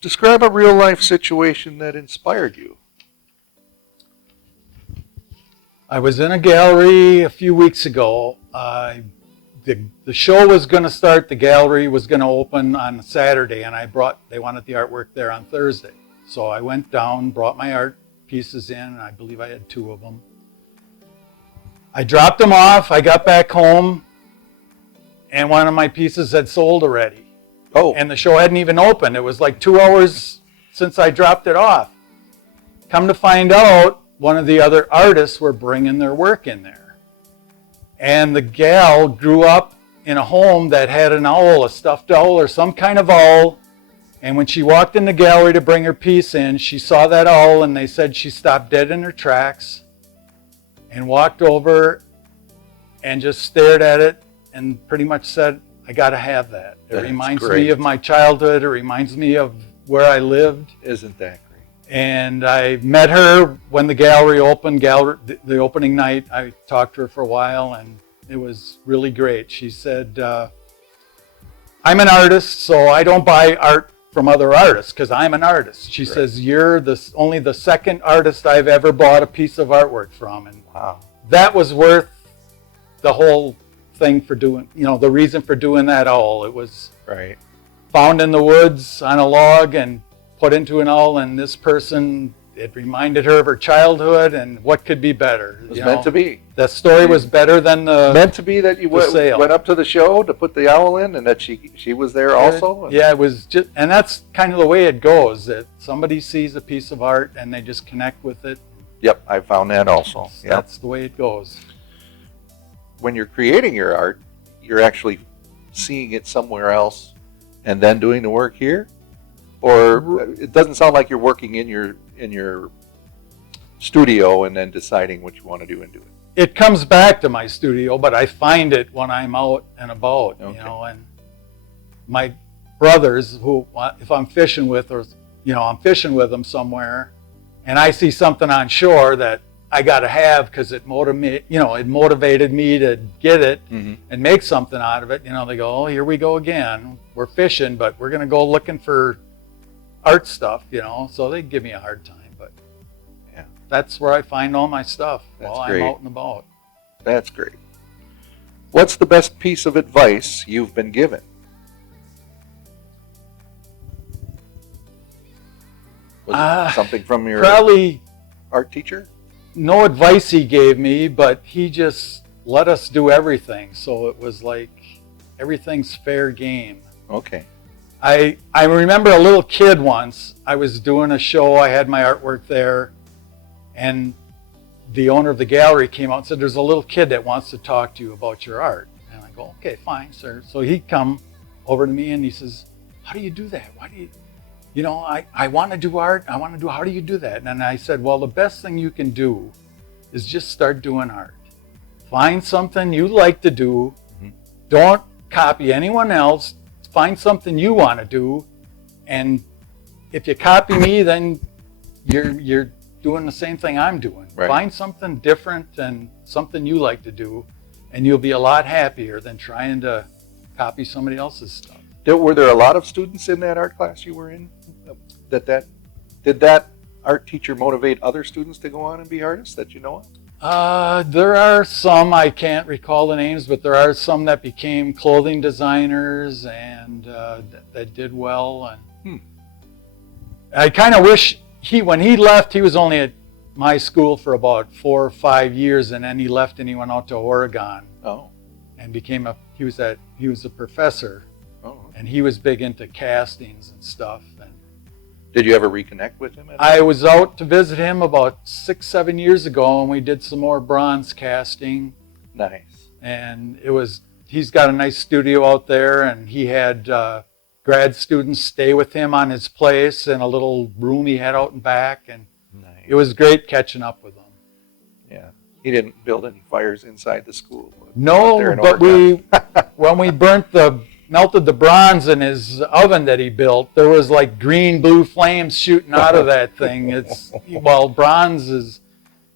Describe a real-life situation that inspired you. I was in a gallery a few weeks ago. The show was going to start, the gallery was going to open on Saturday, and they wanted the artwork there on Thursday. So I went down, brought my art pieces in, and I believe I had 2 of them. I dropped them off, I got back home, and one of my pieces had sold already. Oh. And the show hadn't even opened. It was like 2 hours since I dropped it off. Come to find out, one of the other artists were bringing their work in there. And the gal grew up in a home that had an owl, a stuffed owl or some kind of owl. And when she walked in the gallery to bring her piece in, she saw that owl, and they said she stopped dead in her tracks and walked over and just stared at it and pretty much said, I got to have that. It reminds me of my childhood. It reminds me of where I lived. Isn't that great? And I met her when the gallery opened, the opening night. I talked to her for a while, and it was really great. She said, I'm an artist, so I don't buy art from other artists because I'm an artist. She says, you're only the second artist I've ever bought a piece of artwork from. And wow. That was worth the whole thing for doing, the reason for doing that owl. It was found in the woods on a log and put into an owl, and this person, it reminded her of her childhood, and what could be better? It was meant to be. The story was better than the meant to be that you went up to the show to put the owl in, and that she was there also? Yeah, it was just, and that's kind of the way it goes, that somebody sees a piece of art and they just connect with it. Yep, I found that also. That's the way it goes. When you're creating your art, you're actually seeing it somewhere else and then doing the work here? Or it doesn't sound like you're working in your studio and then deciding what you want to do and do it. It comes back to my studio, but I find it when I'm out and about, and my brothers who, if I'm fishing with, or, I'm fishing with them somewhere and I see something on shore that I got to have because it motivated me to get it and make something out of it. They go, oh, here we go again. We're fishing, but we're going to go looking for art stuff, so they give me a hard time. But yeah, that's where I find all my stuff while I'm out and about. That's great. What's the best piece of advice you've been given? Was it something from your probably art teacher? No advice he gave me, but he just let us do everything. So it was like everything's fair game. Okay. I remember a little kid once. I was doing a show. I had my artwork there, and the owner of the gallery came out and said, there's a little kid that wants to talk to you about your art. And I go, okay, fine, sir. So he come over to me and he says, how do you do that? Why do you, I want to do art. How do you do that? And I said, well, the best thing you can do is just start doing art. Find something you like to do. Don't copy anyone else. Find something you want to do, and if you copy me, then you're doing the same thing I'm doing. Right. Find something different and something you like to do, and you'll be a lot happier than trying to copy somebody else's stuff. Were there a lot of students in that art class you were in? Did that art teacher motivate other students to go on and be artists that you know of? There are some, I can't recall the names, but there are some that became clothing designers and that did well. And I kind of wish when he left, he was only at my school for about 4 or 5 years, and then he left and he went out to Oregon. Oh. And he was a professor. Oh. Okay. And he was big into castings and stuff. And did you ever reconnect with him? I was out to visit him about 6-7 years ago, and we did some more bronze casting. Nice. And he's got a nice studio out there, and he had grad students stay with him on his place in a little room he had out and back, and it was great catching up with him. Yeah. He didn't build any fires inside the school. No, but when we melted the bronze in his oven that he built, there was like green-blue flames shooting out of that thing. Bronze is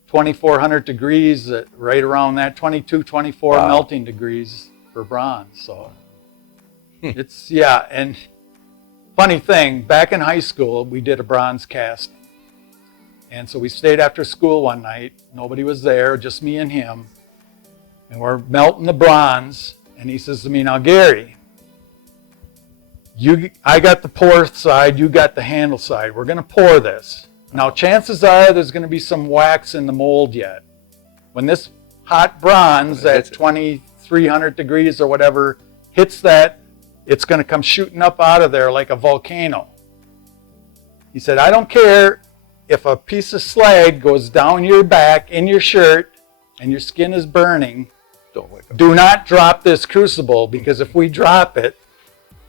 2,400 degrees, right around that, 24 wow. melting degrees for bronze. So and funny thing, back in high school, we did a bronze casting. And so we stayed after school one night. Nobody was there, just me and him. And we're melting the bronze. And he says to me, now, Gary, I got the pour side, you got the handle side. We're going to pour this. Now, chances are there's going to be some wax in the mold yet. When this hot bronze at 2,300 degrees or whatever hits that, it's going to come shooting up out of there like a volcano. He said, I don't care if a piece of slag goes down your back in your shirt and your skin is burning. Do not drop this crucible, because if we drop it,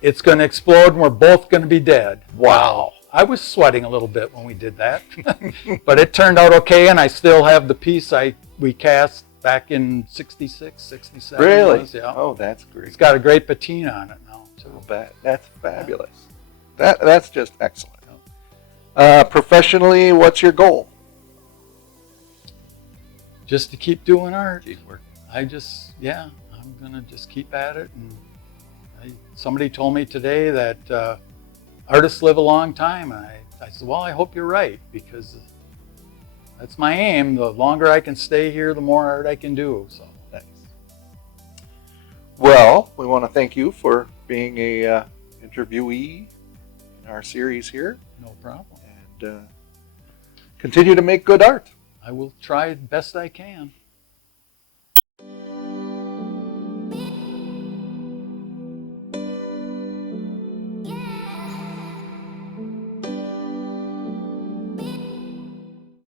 it's going to explode and we're both going to be dead. Wow. I was sweating a little bit when we did that. But it turned out okay, and I still have the piece we cast back in 66, 67. Really? Yeah. Oh, that's great. It's got a great patina on it now, too. That's fabulous. That's just excellent. Professionally, what's your goal? Just to keep doing art. Keep working. I'm going to just keep at it. And somebody told me today that artists live a long time. And I said, well, I hope you're right, because that's my aim. The longer I can stay here, the more art I can do. So thanks. Well, we want to thank you for being a interviewee in our series here. No problem. And continue to make good art. I will try the best I can.